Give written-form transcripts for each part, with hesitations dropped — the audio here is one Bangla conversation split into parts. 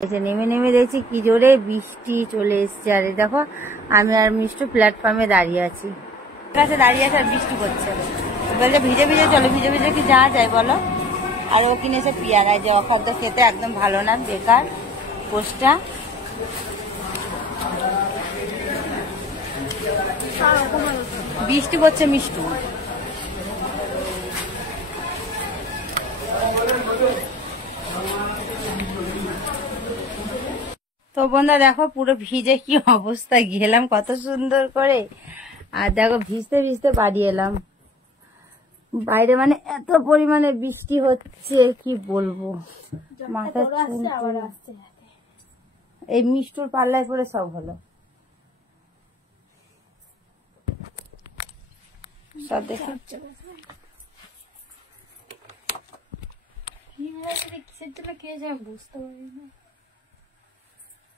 নেমে নেমে দেখছি কি জোরে বৃষ্টি চলে এসছে। আর দেখো আমি আর মিষ্টু প্ল্যাটফর্মে দাঁড়িয়ে আছি, কাছে দাঁড়িয়ে আছে আর বৃষ্টি পড়ছে। বলছে ভিজে ভিজে চলো, ভিজে ভিজে কি যাওয়া যায় বলো? আর ও কিনেছে পিয়ারা, যে অখাদ্য খেতে একদম ভালো না, বেকার পোস্টটা। বৃষ্টি পড়ছে মিষ্টু। তো বন্ধুরা দেখো পুরো ভিজে কি অবস্থা, গেলাম কত সুন্দর করে। আর দেখো ভিজতে ভিজতে বাড়ি এলাম। বাইরে মানে এত পরিমাণে বৃষ্টি হচ্ছে কি বলবো, মাথা এই মিষ্টুর পাল্লায় পরে সব হলো। সব দেখে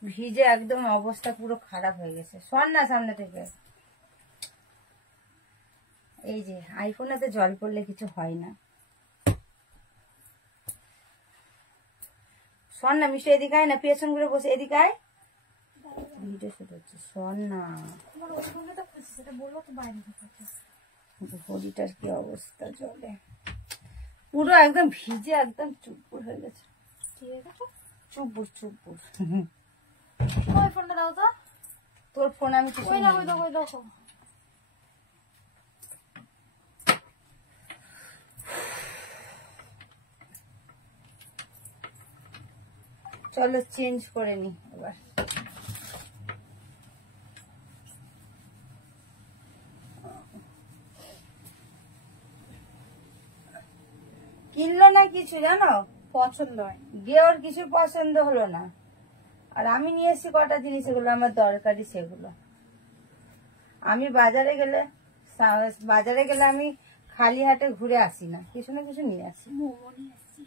ভিজে একদম অবস্থা পুরো খারাপ হয়ে গেছে। শোন না সামনে থেকে, এই যে আইফোনেতে জল পড়লে কিছু হয় না। শোন না মিষ্টি, এদিকে আয় না, পেছন করে বসে এদিকে আয়, ভিডিও শুট হচ্ছে। শোন না, ঘড়িটার কি অবস্থা, জলে পুরো একদম ভিজে একদম চুপপুর হয়ে গেছে। চুপপুর চুপপুর। ফোনটা দাও তো, তোর ফোন আমি কিছু দেখো। চলো চেঞ্জ করে নি এবার। কিনলো না কিছু জানো, পছন্দ হয় গিয়ে ওর কিছু পছন্দ হলো না। আর আমি নিয়ে এসেছি কটা জিনিস, এগুলো আমার দরকারি, সেগুলো আমি বাজারে গেলে আমি খালি হাতে ঘুরে আসি না, কিছু না কিছু নিয়ে আসি। মোমো নিয়ে আসি,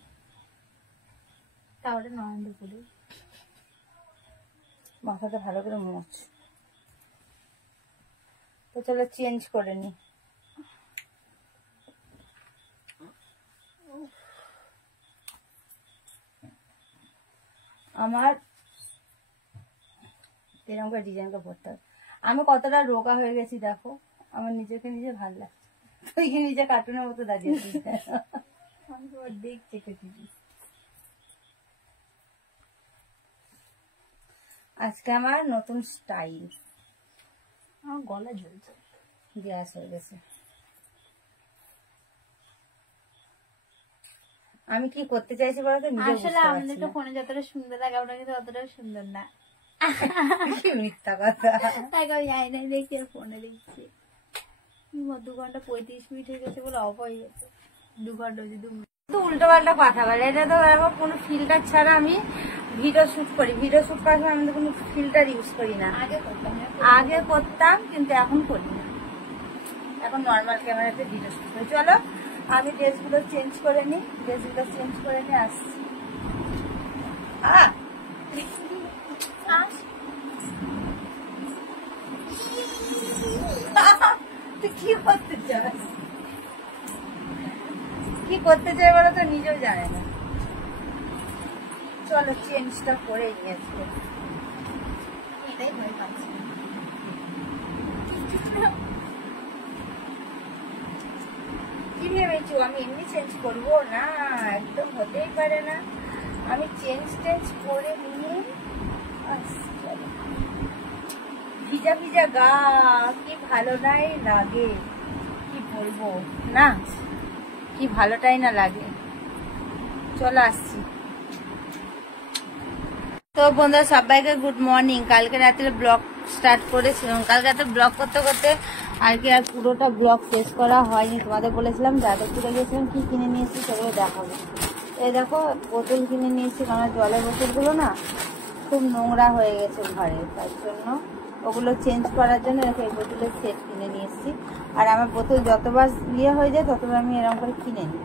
তাহলে নরেন্দ্রপুরে মাথাটা ভালো করে মোচ। তো চলো চেঞ্জ করে নি। আমার এরকম করে ডিজাইনটা পড়তে হবে। আমি কতটা রোগা হয়ে গেছি দেখো, আমার নিজেকে নিজে ভালো লাগছে। তুই কি নিজে কার্টুনের মতো দাঁড়িয়ে দেখছি। আজকে আমার নতুন স্টাইল। আমার গলা ঝুলছে, গ্যাস হয়ে গেছে। আমি কি করতে চাইছি বলতো, আসলে আমাদের তো ফোনে যতটা সুন্দর লাগে ওটা কিন্তু অতটাও সুন্দর না। মিথ্যা কথা, তাই যাই না, দেখছি ফোনে দেখছি 2 ঘন্টা 35 মিনিট হয়ে গেছে বলে অফ হয়ে গেছে। 2 ঘন্টা তো উল্টো পাল্টা কথা বলে। এটা তো কোনো ফিল্টার ছাড়া আমি ভিডিও শুট করি। ভিডিও শুট করার সময় আমি তো কোনো ফিল্টার ইউজ করি না। আগে করতাম কিন্তু এখন করি না, এখন নর্মাল ক্যামেরাতে ভিডিও শুট করি। চলো আমি ড্রেসগুলো চেঞ্জ করে নিই, আসছি। তুই কি করতে চাস, কি করতে চাই বলো তো, নিজেও জানে না। চলো চেঞ্জটা করে নিয়েছি, এটাই ভয় পাচ্ছি। কি ভেবেছো আমি এমনি চেঞ্জ করবো না? একদম হতেই পারে না। আমি চেঞ্জ করে নিয়ে ভিজা ভিজা গা কি ভালো নাই লাগে, কি বলবো না, কি ভালোটাই না লাগে। চলো আসছি। তো বন্ধুরা সবাইকে গুড মর্নিং। কালকে রাতে ব্লগ স্টার্ট করেছিলাম, কালকে রাতে ব্লগ করতে করতে আর কি আর পুরোটা ব্লগ শেষ করা হয়নি। তোমাদের বলেছিলাম যাদবপুরে গেছিলাম, কি কিনে নিয়েছি সেগুলো দেখাবো। এই দেখো বোতল কিনে নিয়েছি, কারণ জলের বোতলগুলো না খুব নোংরা হয়ে গেছে ঘরে, তার জন্য ওগুলো চেঞ্জ করার জন্য এই বোতলের সেট কিনে নিয়ে এসেছি। আর আমার বোতল যতবার হয়ে যায় ততবার আমি এরকম করে কিনে নিই।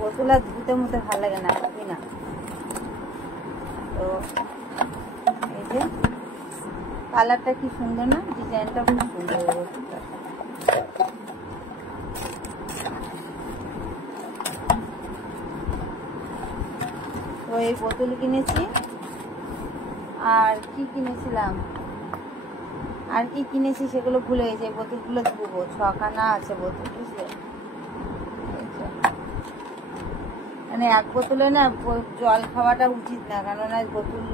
বোতল আর ধুতে মুতে ভালো লাগে না, ভাবি না। তো এই যে কালারটা কি সুন্দর না, ডিজাইনটা খুব সুন্দর। তো এই বোতল কিনেছি, আর কি কিনেছিলাম, আর কি কিনেছি সেগুলো ভুলে গেছি। এই বোতলগুলো ধুবো, 6খানা আছে বোতল, বুঝলে। মানে এক বোতলে না জল খাওয়াটা উচিত না, কেননা বোতল